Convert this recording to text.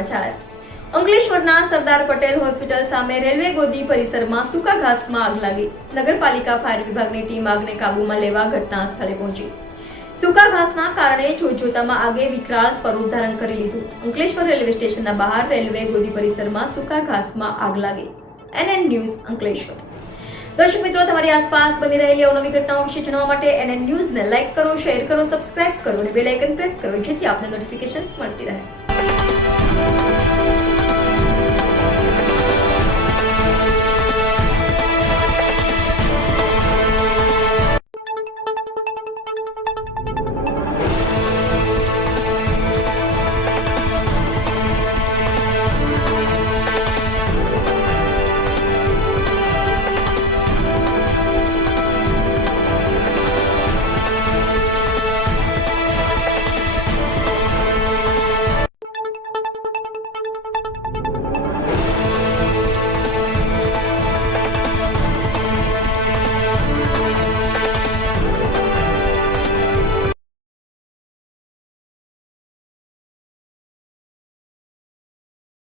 સમાચાર અંકલેશ્વરના સરદાર પટેલ હોસ્પિટલ સામે રેલવે ગોદી પરિસરમાં સૂકા ઘાસમાં આગ લાગી. નગરપાલિકા ફાયર વિભાગની ટીમ આગને કાબૂમાં લેવા ઘટના સ્થળે પહોંચી. સૂકા ઘાસના કારણે જોતજોતામાં આગે વિકરાળ સ્વરૂપ ધારણ કરી લીધું. અંકલેશ્વર રેલવે સ્ટેશનના બહાર રેલવે ગોદી પરિસરમાં સૂકા ઘાસમાં આગ લાગી. NN news Ankleshwar. દર્શક મિત્રો, તમારી આસપાસ બની રહેલી અવનવી ઘટનાઓ વિશે જાણવા માટે NN ન્યૂઝને લાઇક કરો, શેર કરો, સબસ્ક્રાઇબ કરો અને બેલ આઇકન પ્રેસ કરો, જેથી આપને નોટિફિકેશન્સ મળતી રહે.